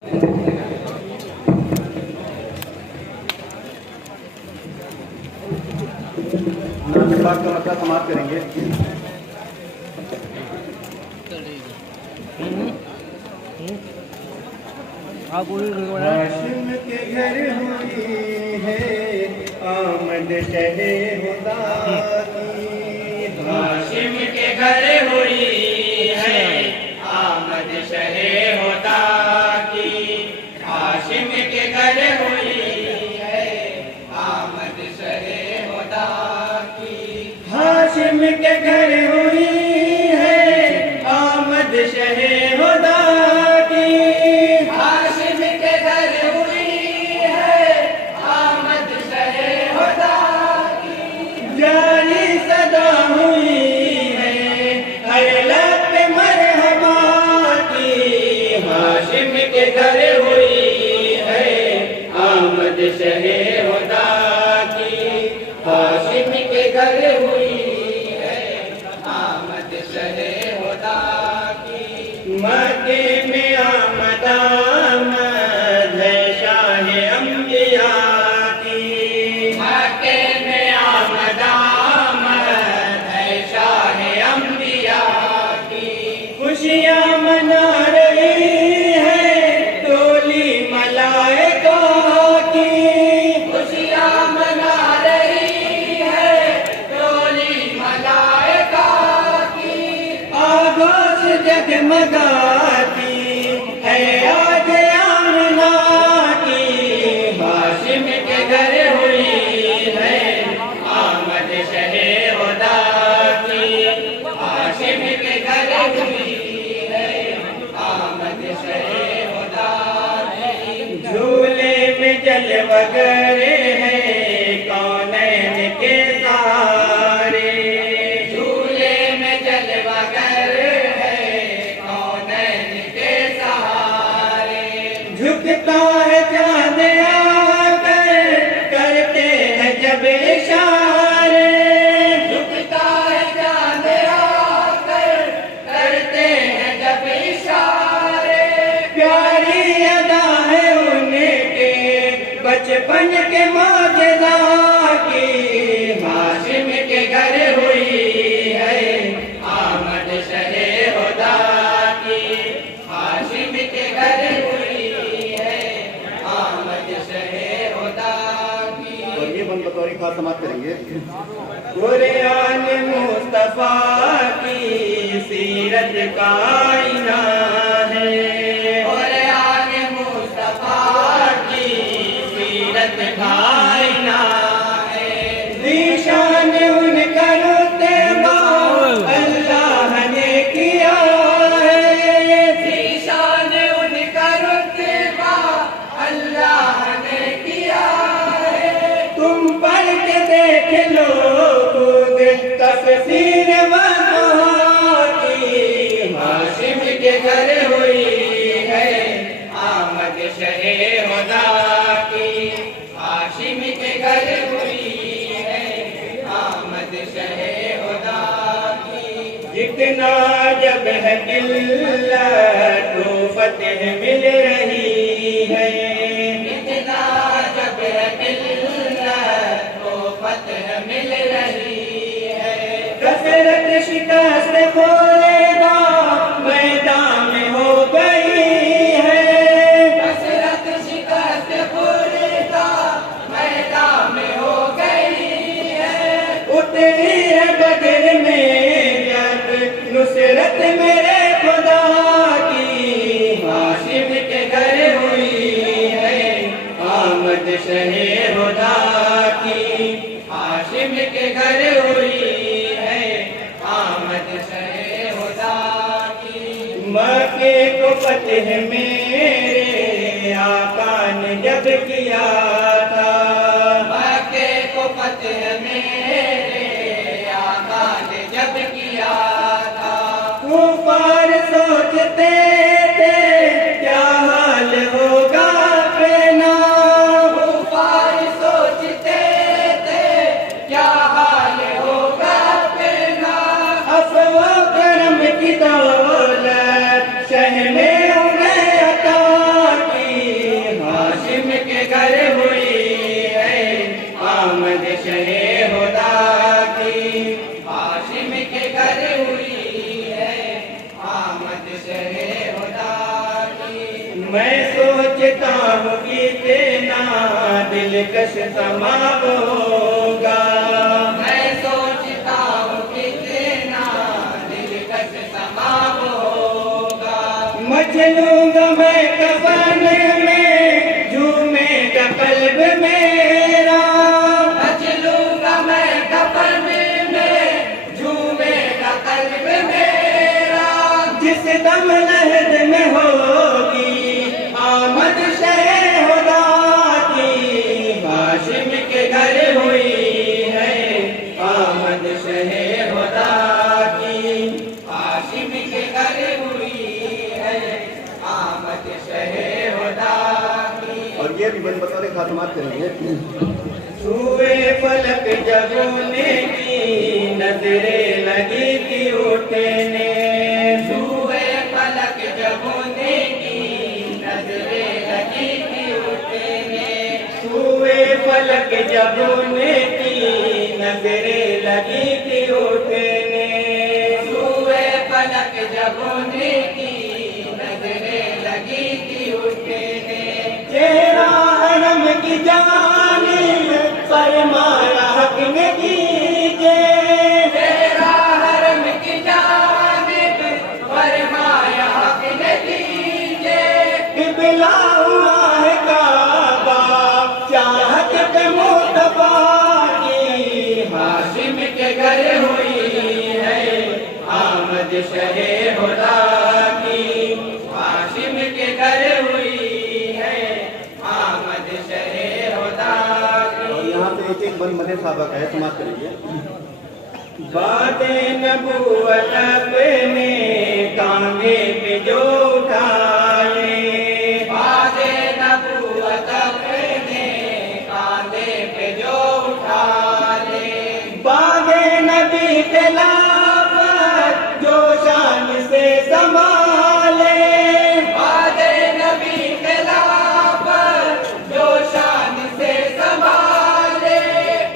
बात का मतलब समाप्त करेंगे। हाशिम के घर हुई है आमद शहे खुदा की, हाशिम के घर हुई है आमद शहे खुदा की, हाशिम के घर हुई है आमद शहे खुदा की, हाशिम के घर हुई है आमद शहे खुदा की, हाशिम के घर हुई है आमद शहे खुदा की, जारी सदा हुई है हर लब पे मरहबा की, हाशिम के घर हुई है आमद शहे खुदा की, हाशिम के घर हुई है आमद शहे खुदा की, मक्के में आमद आमद है शाह अंबिया की, मक्के में आमद आमद है शाह अंबिया की, खुशियाँ मना रही है टोली मलाइका की, खुशियाँ मना रही है टोली मलाइका की, आगोश जगमगाती है आज आमना की, हाशिम के घर हुई है आमद शहे खुदा की, हाशिम के घर हुई है आमद शहे खुदा की, झूले में जलवगर है कौनैन के सहारे, झूले में जलवगर है कौनैन के सहारे, झुकता है चाँद आकर करते हैं जब इशारे, झुकता है चाँद आकर करते हैं जब इशारे, प्यारी अदा है उनके बचपन के मौजदा की, हाशिम के घर हुई है आमद शहे खुदा की, हाशिम के घर हुई है आमद शहे खुदा की, और ये बन बतौरी खास समाप्त करेंगे। कुरान मुस्तफा की सीरत का आईना है, कुरान मुस्तफा की सीरत का आईना है, निशान उनका रुतबा अल्लाह ने किया है, निशान उनका रुतबा अल्लाह ने किया है, तुम पढ़ के देख लो खुद तफसीर वज़ा की, हाशिम के घर हुई है आमद शहे खुदा की, हाशिम के घर हुई है आमद शहे खुदा की, जितना जब है किल्लत तो फतेह मिल रही है, जितना जब है किल्लत तो फतेह मिल रही है, कसरत शिकस्त खोलेगा मैदान में हो गई है, कसरत शिकस्त खोलेगा मैदान में हो गई है, उतरी है बदर में जब नुसरत मेरे खुदा की, हाशिम के घर हुई है आमद शहे खुदा की, हाशिम के घर हुई है आमद शहे खुदा की, मक्के को फतेह मेरे आका ने जब किया था, मक्के को फतेह मेरे आका ने जब किया था, कुफार सोचते थे क्या हाल होगा अपना, कुफार सोचते थे क्या हाल होगा अपना, अफवा करम की दौलत शह में उन्हें अता की, میں سوچتا ہوں کتنا دلکش سما ہوگا، میں سوچتا ہوں کتنا دلکش سما ہوگا، مچلوں گا میں کفن میں جھومے گا قلب میرا، مچلوں گا میں کفن میں جھومے گا قلب میرا، جس دم لحد میں ہوگی آمد شہ خدا کی، ہاشم کے گھر ہوئی ہے آمد شہ خدا کی، ہاشم کے گھر ہوئی ہے آمد شہ خدا کی۔ اور یہ بھی بند بطور خاتمات کریں گے۔ سوئے فلک جب انہیں کی نظریں لگی تھی اٹھنے، سوئے فلک جب انہیں کی نظریں لگی تھی اٹھنے، سوئے فلک جب انہیں کی نظریں لگی تھی اٹھنے، سوئے فلک جب انہیں کی نظریں لگی تھی اٹھنے، چہرہ حرم کی جانب فرمایا حق میں دیجئے، تیرا حرم کی جانب فرمایا حق نے دیجئے، قبلہ ہوا ہے کعبہ چاہت پہ مصطفیٰ کی، ہاشم کے گھر ہوئی ہے آمد شہ خدا کی، ہاشم کے گھر ہوئی ہے آمد شہ خدا اور کی۔ یہاں پہ ایک بند مدے صحابہ کا ہے، سماعت کریں گے۔ باد نبوت اپنے کاندھے پہ جو اٹھائے، باد نبوت اپنے کاندھے پہ جو اٹھا لے، باد نبی خلافت جو شان سے سنبھالے، باد نبی خلافت جو شان سے سنبھالے،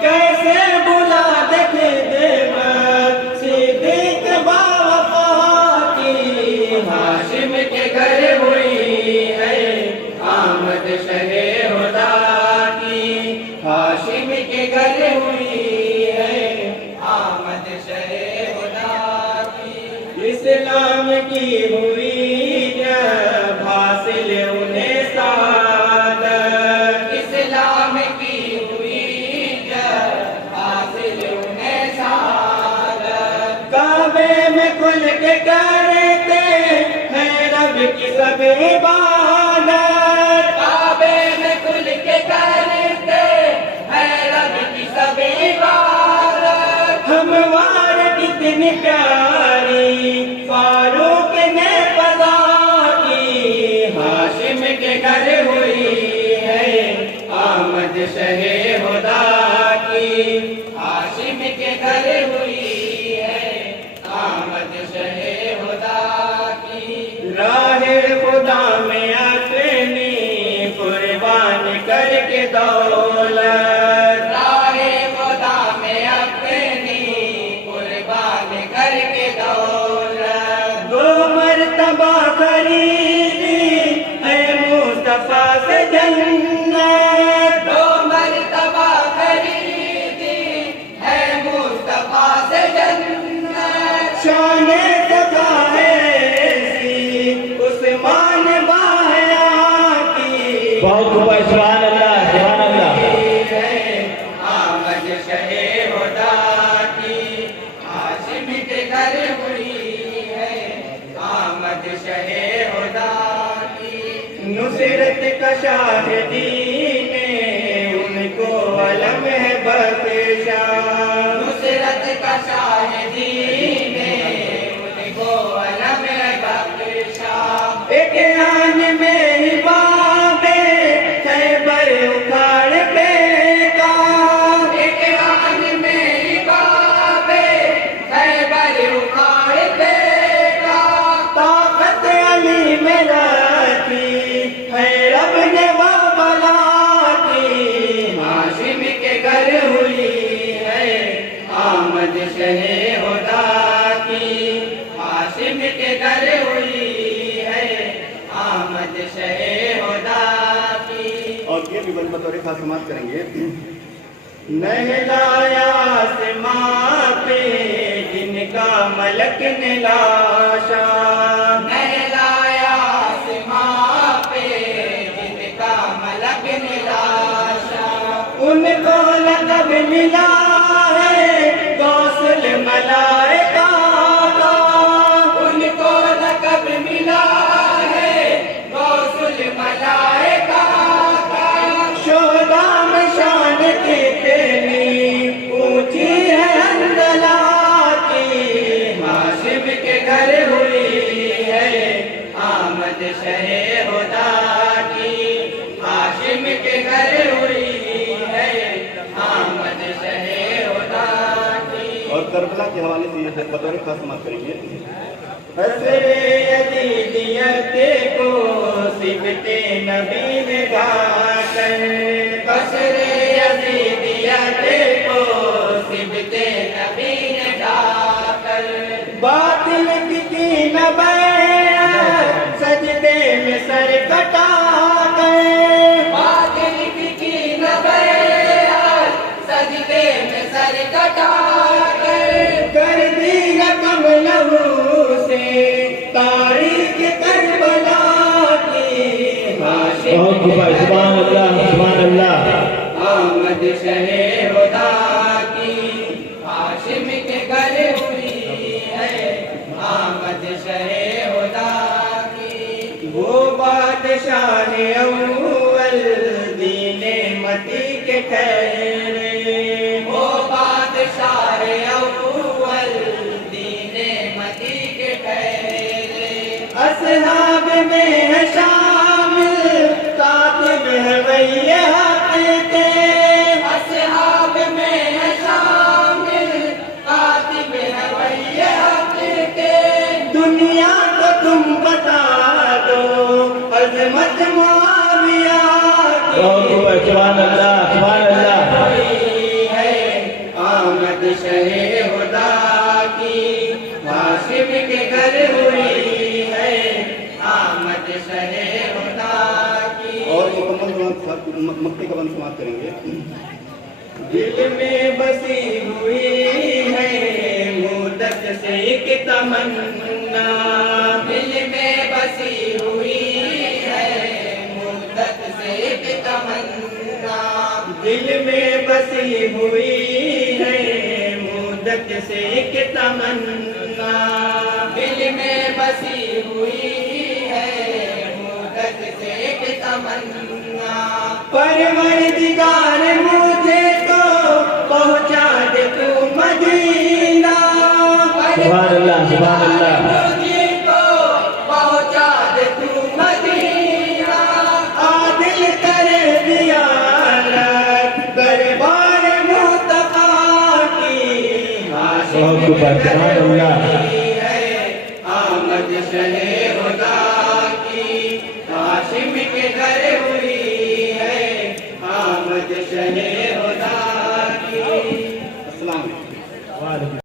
کیسے بلا دیکھے دیوت صدیق باوفا کی، ہاشم کے گھر ہوئی ہے آمد شہ خدا کی، ہاشم کے گھر ہوئی ہے آمد شہ خدا کی۔ اسلام کی ہوئی جب حاصل انہیں سعادت، اسلام کی ہوئی جب حاصل انہیں سعادت، کعبے میں کھل کے کرتے ہیں رب کی سب عبادت، کعبے میں کھل کے کرتے ہیں رب کی سب عبادت، ہموار کتنی پیاری فاروق نے فضا کی، ہاشم کے گھر ہوئی ہے آمد شہ خدا کی، ہاشم کے گھر ہوئی ہے آمد شہ خدا کی، راہ خدا میں اپنی قربان کر کے دولت، راہ خدا میں اپنی قربان کر کے دولت، دو مرتبہ خریدی ہے مصطفیٰ سے جنت، دو مرتبہ خریدی ہے مصطفیٰ سے جنت، شان صفا ہے ایسی عثمان باحیا کی، بہت خوب ہے، سبحان اللہ سبحان اللہ۔ آمد شہ خدا کی، ہاشم کے گھر ہوئی ہے آمد شہ خدا کی، نصرت کا شاہدین ان کو علم ہے بخشا، نصرت کا شاہدین ان کو علم بخشا، ایک آن میں ہی بابے خیبر اکھاڑ پھینکا، ایک آن میں بابے خیبر اکھاڑ پھینکا، طاقت علی میں رکھی ہے رب نے وہ بلا کی، ہاشم کے گھر ہوئی ہے آمد شہ خدا کی، ہاشم کے گھر ہوئی ہے آمد شہ ये भी बल बतौर खास समाप्त करेंगे। नहलाया आसमां पे जिनका मलक ने लाशा, नहलाया आसमां पे जिनका मलक ने लाशा, उनको लक़ब मिला है गौसुल मलाइका का, उनको लक़ब मिला है गौसुल मलाइका का। शोदा में शान कितनी ऊंची है अंदला की, हाशिम के घर हुई है आमद शहे हुदा की, हाशिम के घर हुई है आमद शहे हुदा की। और करबला के हवाले से ये बतौर खास समाप्त करेंगे। हज़रे यज़ीदियत को सिबते नबी ने गाकर, बसरे यज़ीदियत को सिबते नबी ने गाकर, बातिल की न बैत सजदे में सर कटा कर, बातिल की न बैत सजदे में सर कटा कर, कर दी रकम लहू से तारीख करबला की, हाशिम बहुत खूब है। सुभान अल्लाह, सुभान अल्लाह। आमद शहे हुदा की, हाशिम के घर हुई है आमद शहे हुदा की। वो बादशाह अव्वल दीने मती के ठहरे, वो बादशाह अव्वल दीने मती के ठहरे, असहाब में है शामिल कातिब है वही हक के, असहाब में है शामिल कातिब है वही हक के। दुनिया को तुम बता दो अजमत मुआविया बहुत खूब है। सुभान अल्लाह, सुभान अल्लाह। हुई है आमद शहे हुदा की, हाशिम के घर हुई है आमद शहे हुदा की। और मुकम्मल मक्ती का बंद समाप्त करेंगे। दिल में बसी हुई है मुद्दत से एक तमन्ना, दिल में बसी हुई है मुद्दत से एक तमन्ना, दिल में बसी हुई है मुद्दत से एक तमन्ना, दिल में बसी हुई है मुद्दत से एक तमन्ना। परवरदिगार